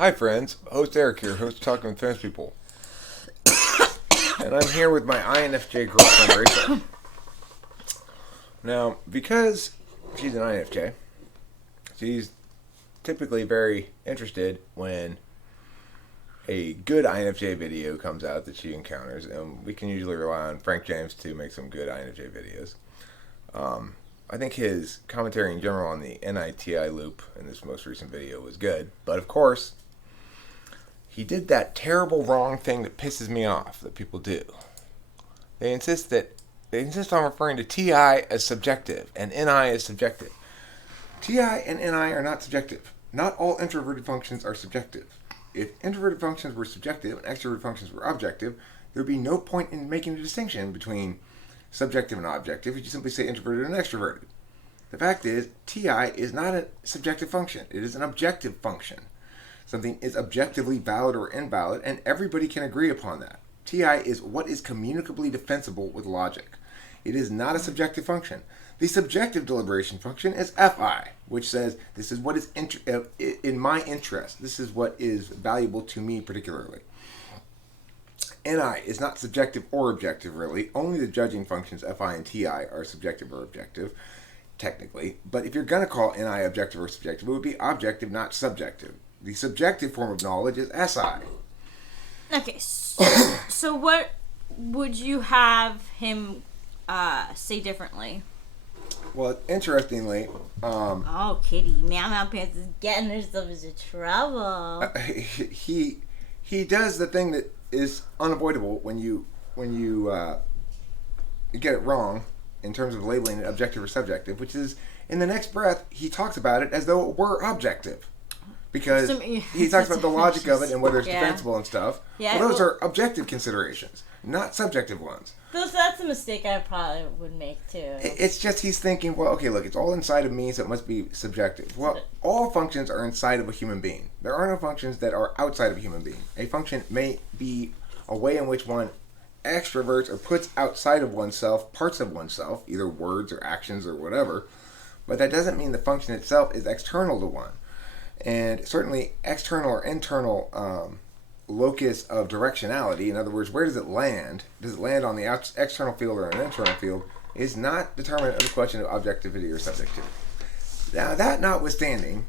Hi friends, host Eric here, host of Talking with Trans People. And I'm here with my INFJ girlfriend Rachel. Now, because she's an INFJ, she's typically very interested when a good INFJ video comes out that she encounters, and we can usually rely on Frank James to make some good INFJ videos. I think his commentary in general on the NITI loop in this most recent video was good, but of course, he did that terrible wrong thing that pisses me off that people do. They insist on referring to TI as subjective and NI as subjective. TI and NI are not subjective. Not all introverted functions are subjective. If introverted functions were subjective and extroverted functions were objective, there would be no point in making a distinction between subjective and objective if you simply say introverted and extroverted. The fact is, TI is not a subjective function. It is an objective function. Something is objectively valid or invalid, and everybody can agree upon that. TI is what is communicably defensible with logic. It is not a subjective function. The subjective deliberation function is FI, which says this is what is in my interest. This is what is valuable to me particularly. NI is not subjective or objective, really. Only the judging functions FI and TI are subjective or objective, technically. But if you're going to call NI objective or subjective, it would be objective, not subjective. The subjective form of knowledge is SI. Okay, so what would you have him say differently? Well, interestingly, oh, Kitty, Meow Pants is getting herself into trouble. He does the thing that is unavoidable when you get it wrong in terms of labeling it objective or subjective, which is in the next breath he talks about it as though it were objective. Because he talks about the logic of it and whether it's defensible and stuff. Yeah, well, those are objective considerations, not subjective ones. That's a mistake I probably would make too. It's just he's thinking, well, okay, look, it's all inside of me, so it must be subjective. Well, all functions are inside of a human being. There are no functions that are outside of a human being. A function may be a way in which one extroverts or puts outside of oneself parts of oneself, either words or actions or whatever, but that doesn't mean the function itself is external to one. And certainly external or internal locus of directionality, in other words, where does it land? Does it land on the external field or an internal field? Is not determinant of the question of objectivity or subjectivity. Now, that notwithstanding,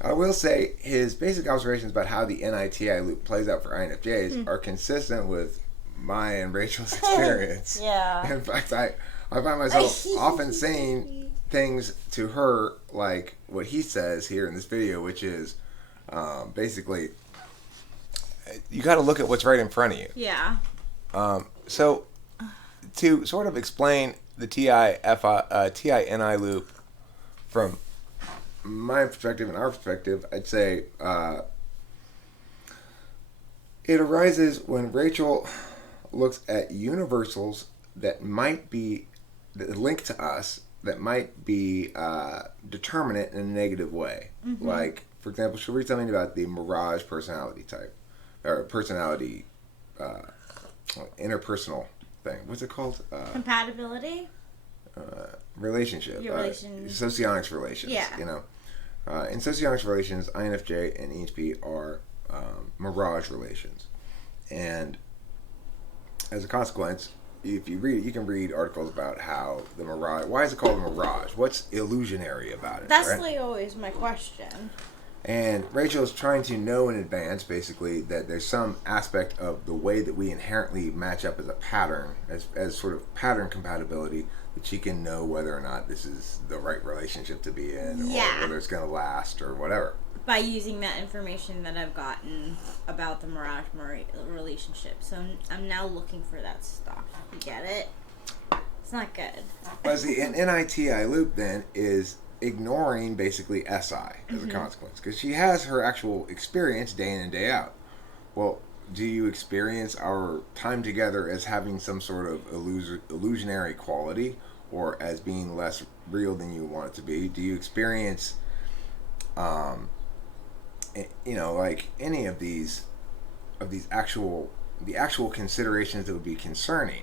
I will say his basic observations about how the NITI loop plays out for INFJs are consistent with my and Rachel's experience. Yeah. In fact, I find myself often saying things to her like what he says here in this video, which is basically you got to look at what's right in front of you. Yeah. So to sort of explain the TI-NI loop from my perspective and our perspective, I'd say it arises when Rachel looks at universals that might be linked to us, that might be determinate in a negative way. Mm-hmm. Like, for example, she'll read something about the mirage personality type, or personality, interpersonal thing. What's it called? Compatibility? Relationship. Socionics relations. Yeah. You know, in socionics relations, INFJ and ENFP are mirage relations. And as a consequence, if you read it, you can read articles about how the mirage. Why is it called a mirage? What's illusionary about it? That's right? like always my question. And Rachel's trying to know in advance, basically, that there's some aspect of the way that we inherently match up as a pattern, as sort of pattern compatibility, that she can know whether or not this is the right relationship to be in, or whether it's going to last, or whatever. By using that information that I've gotten about the mirage relationship. So I'm now looking for that stuff. You get it? It's not good. Well, see, an NITI loop then is ignoring basically SI as a consequence, because she has her actual experience day in and day out. Well, do you experience our time together as having some sort of illusionary quality, or as being less real than you want it to be? Do you experience like any of these actual considerations that would be concerning?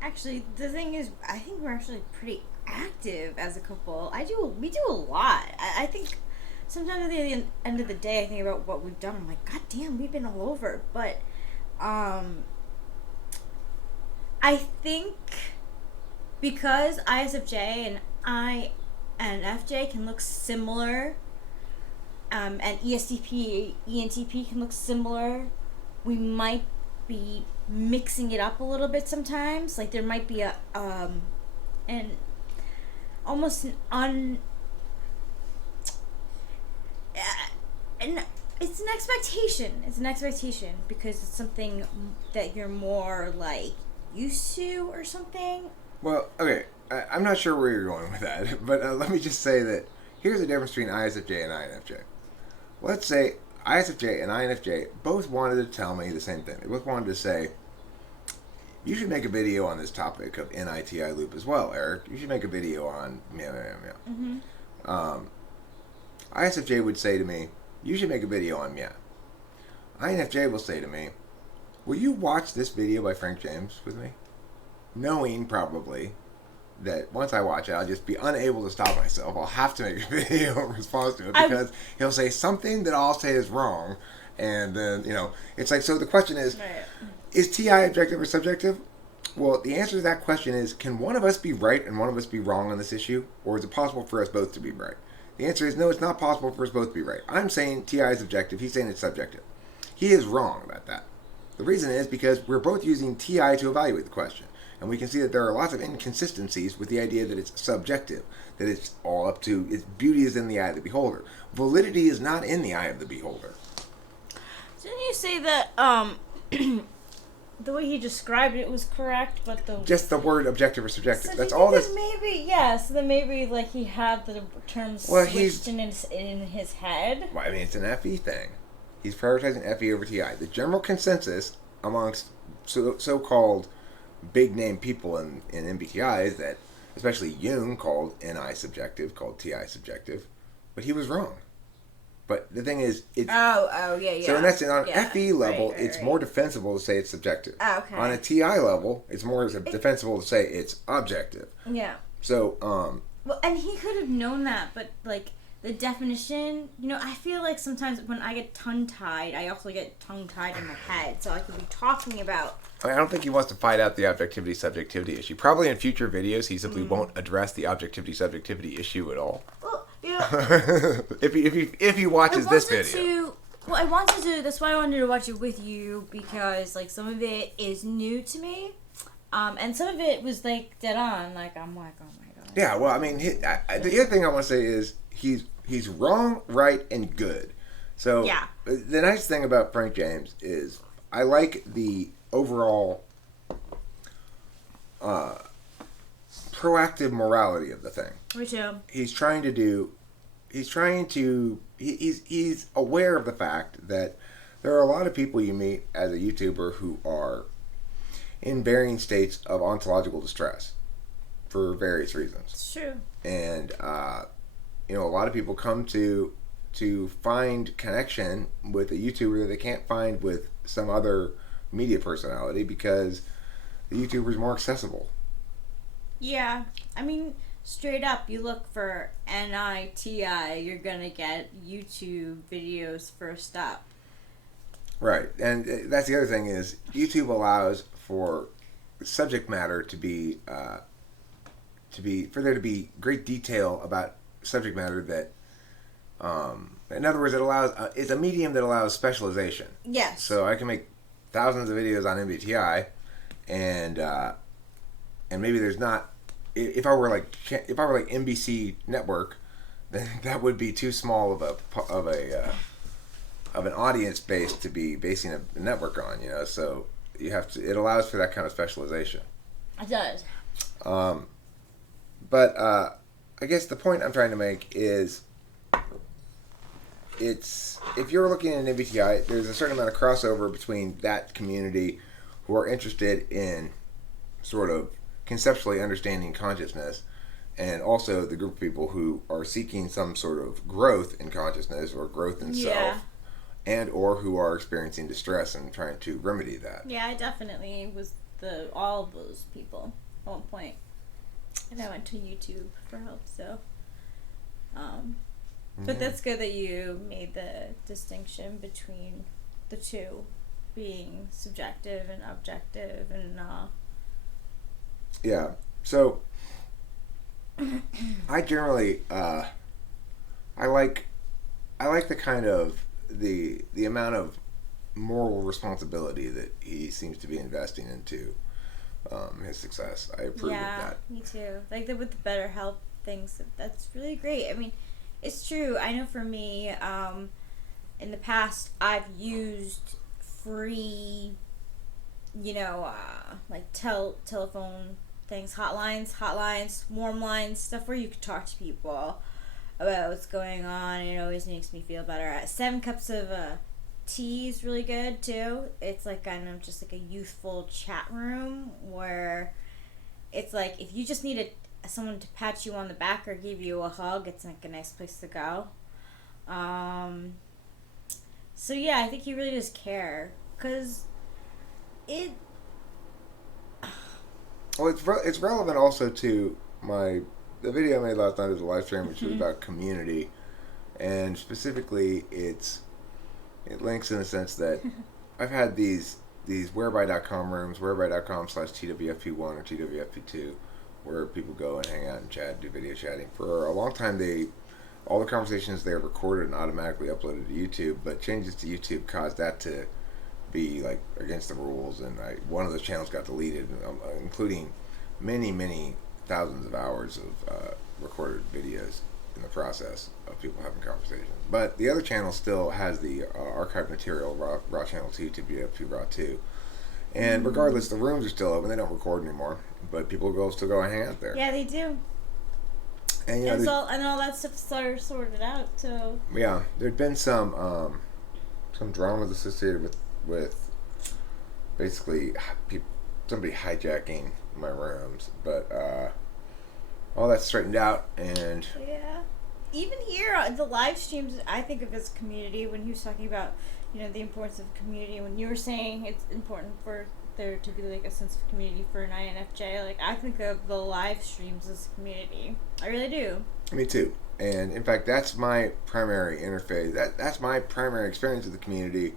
Actually, the thing is, I think we're actually pretty active as a couple. We do a lot. I think sometimes at the end of the day, I think about what we've done. I'm like, God damn, we've been all over. But I think because ISFJ and INFJ can look similar, and ESTP, ENTP can look similar, we might be mixing it up a little bit sometimes. Like there might be an almost an and it's an expectation. It's an expectation because it's something that you're more like used to or something. Well, okay, I'm not sure where you're going with that, but let me just say that here's the difference between ISFJ and INFJ. Let's say ISFJ and INFJ both wanted to tell me the same thing. They both wanted to say, you should make a video on this topic of NITI loop as well, Eric. You should make a video on meow, meow, meow. Mm-hmm. ISFJ would say to me, you should make a video on meow. INFJ will say to me, will you watch this video by Frank James with me? Knowing probably that once I watch it, I'll just be unable to stop myself. I'll have to make a video in response to it because he'll say something that I'll say is wrong. And then, it's like, so the question is, Right. Is TI objective or subjective? Well, the answer to that question is, can one of us be right and one of us be wrong on this issue? Or is it possible for us both to be right? The answer is no, it's not possible for us both to be right. I'm saying TI is objective. He's saying it's subjective. He is wrong about that. The reason is because we're both using TI to evaluate the question. And we can see that there are lots of inconsistencies with the idea that it's subjective, that it's all up to, its beauty is in the eye of the beholder. Validity is not in the eye of the beholder. Didn't you say that the way he described it was correct, but just the word objective or subjective. So That's all this. Maybe so then maybe like he had the terms switched in his head. Well, I mean, it's an FE thing. He's prioritizing FE over TI. The general consensus amongst so-called big name people in MBTI is that, especially Jung called NI subjective, called TI subjective, but he was wrong. But the thing is, it's... Oh, yeah. So in that sense, on an FE level, it's more defensible to say it's subjective. Oh, okay. On a TI level, it's more defensible to say it's objective. Yeah. So, Well, and he could have known that, but, like, the definition... I feel like sometimes when I get tongue-tied, I also get tongue-tied in my head. So I could be talking about... I don't think he wants to fight out the objectivity-subjectivity issue. Probably in future videos, he simply won't address the objectivity-subjectivity issue at all. Well, if he watches this video. I wanted to. That's why I wanted to watch it with you because like some of it is new to me, and some of it was like dead on. Like I'm like, oh my god. Yeah, well, I mean, the other thing I want to say is he's wrong, right, and good. So yeah. The nice thing about Frank James is I like the overall proactive morality of the thing. Me too. He's aware of the fact that there are a lot of people you meet as a YouTuber who are in varying states of ontological distress for various reasons. It's true. And a lot of people come to find connection with a YouTuber that they can't find with some other media personality because the YouTuber is more accessible. Yeah, I mean, straight up, you look for NITI, you're gonna get YouTube videos first up. Right, and that's the other thing is YouTube allows for subject matter to be for there to be great detail about subject matter that, in other words, it allows it's a medium that allows specialization. Yes. So I can make thousands of videos on MBTI, and maybe there's not. If I were like NBC Network, then that would be too small of an audience base to be basing a network on. So you have to. It allows for that kind of specialization. It does. But I guess the point I'm trying to make is, if you're looking at an MBTI, there's a certain amount of crossover between that community who are interested in sort of conceptually understanding consciousness and also the group of people who are seeking some sort of growth in consciousness or growth in self and or who are experiencing distress and trying to remedy that. Yeah, I definitely was all of those people at one point. And I went to YouTube for help, so But that's good that you made the distinction between the two being subjective and objective and Yeah. So I generally I like the kind of the amount of moral responsibility that he seems to be investing into his success. I approve of that. Me too. Like with the BetterHelp things, that's really great. I mean, it's true. I know for me, in the past, I've used free, like telephone things, hotlines, warm lines, stuff where you could talk to people about what's going on. It always makes me feel better. 7 cups of tea is really good too. It's like kind of just like a youthful chat room where it's like if you just need someone to pat you on the back or give you a hug, it's like a nice place to go. So yeah, I think he really does care, cause it. Well, it's relevant also to the video I made last night as a live stream, which was about community, and specifically it links in the sense that I've had these whereby.com rooms, whereby.com/TWFP1 or TWFP2, where people go and hang out and chat, do video chatting. For a long time, all the conversations they are recorded and automatically uploaded to YouTube, but changes to YouTube caused that to be like against the rules, and one of those channels got deleted, including many thousands of hours of recorded videos in the process of people having conversations. But the other channel still has the archived material, raw channel 2, TWFP raw 2. And regardless, the rooms are still open. They don't record anymore, but people still go and hang out there. Yeah, they do. And all that stuff sorted out. So yeah, there'd been some dramas associated with basically somebody hijacking my rooms, but all that's straightened out. And yeah, even here the live streams, I think of as community. When he was talking about the importance of community, when you were saying it's important for there to be like a sense of community for an INFJ, like I think of the live streams as community. I really do. Me too. And in fact, that's my primary interface. That's my primary experience with the community.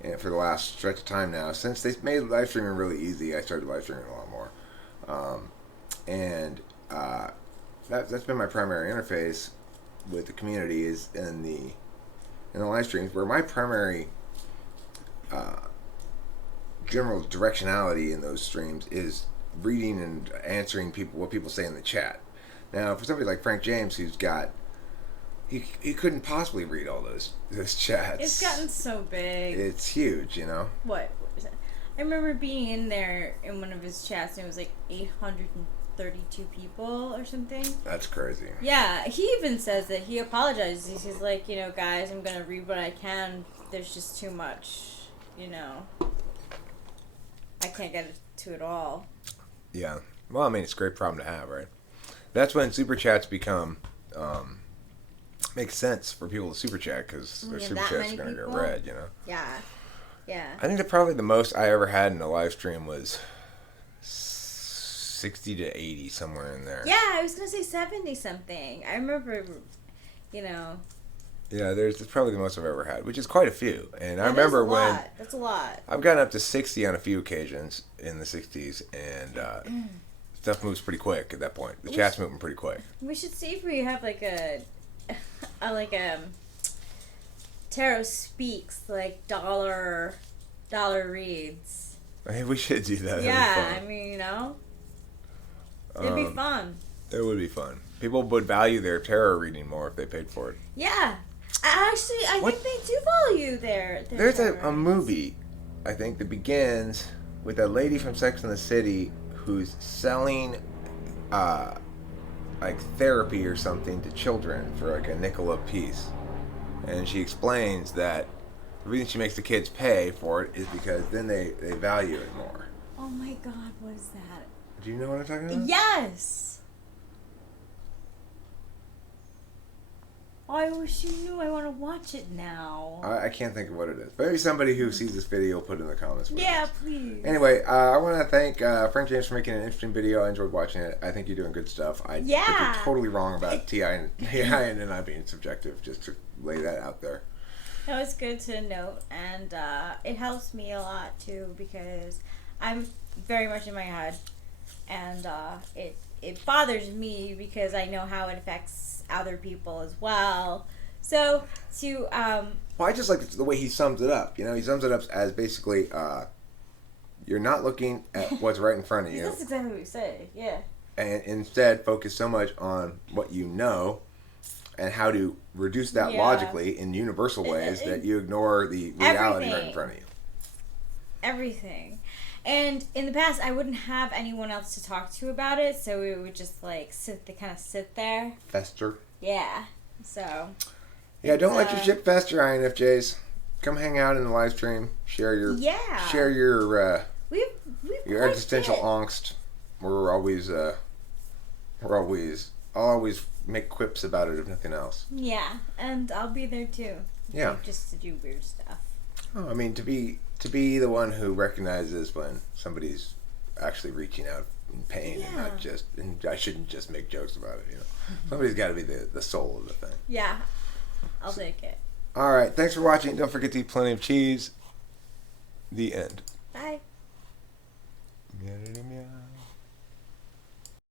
And for the last stretch of time now, since they made live streaming really easy, I started live streaming a lot more. That's been my primary interface with the community, is in the live streams, where my primary general directionality in those streams is reading and answering what people say in the chat. Now, for somebody like Frank James, who's got he couldn't possibly read all those chats. It's gotten so big. It's huge, What was it? I remember being in there in one of his chats, and it was like 832 people or something. That's crazy. Yeah, he even says that he apologizes. He's like, guys, I'm gonna read what I can. There's just too much, I can't get to it all. Yeah. Well, I mean, it's a great problem to have, right? That's when super chats become makes sense for people to super chat, because their super chats are going to get read, Yeah. I think that probably the most I ever had in a live stream was 60 to 80, somewhere in there. Yeah, I was going to say 70 something. I remember, Yeah, that's probably the most I've ever had, which is quite a few. And I remember when... That's a lot. I've gotten up to 60 on a few occasions in the 60s, and stuff moves pretty quick at that point. The chat's moving pretty quick. We should see if we have like a Tarot Speaks, like dollar reads. Hey, we should do that. Yeah, I mean, it'd be fun. It would be fun. People would value their tarot reading more if they paid for it. Yeah. Actually, I think they do value their There's a movie, I think, that begins with a lady from Sex and the City who's selling like therapy or something to children for like a nickel a piece. And she explains that the reason she makes the kids pay for it is because then they value it more. Oh my God, what is that? Do you know what I'm talking about? Yes! Oh, I wish you knew. I want to watch it now. I can't think of what it is. Maybe somebody who sees this video will put it in the comments. Yeah, please. Anyway, I want to thank Frank James for making an interesting video. I enjoyed watching it. I think you're doing good stuff. I think you're totally wrong about TI and I being subjective, just to lay that out there. That was good to note, and it helps me a lot too, because I'm very much in my head, and it bothers me because I know how it affects other people as well. So to well, I just like the way he sums it up. You know, he sums it up as basically you're not looking at what's right in front of you. That's exactly what you say. Yeah. And instead focus so much on what you know and how to reduce that logically in universal ways that you ignore the reality right in front of you. Everything. And in the past, I wouldn't have anyone else to talk to about it, so we would just like sit there. Fester. Yeah. So. Yeah, don't let your shit fester, INFJs. Come hang out in the live stream. Share your your existential angst. I'll always make quips about it if nothing else. Yeah, and I'll be there too. Yeah. Just to do weird stuff. Oh, I mean, to be the one who recognizes when somebody's actually reaching out in pain and not just, and I shouldn't just make jokes about it, you know. Somebody's got to be the soul of the thing. Yeah, I'll take it. All right, thanks for watching. Don't forget to eat plenty of cheese. The end.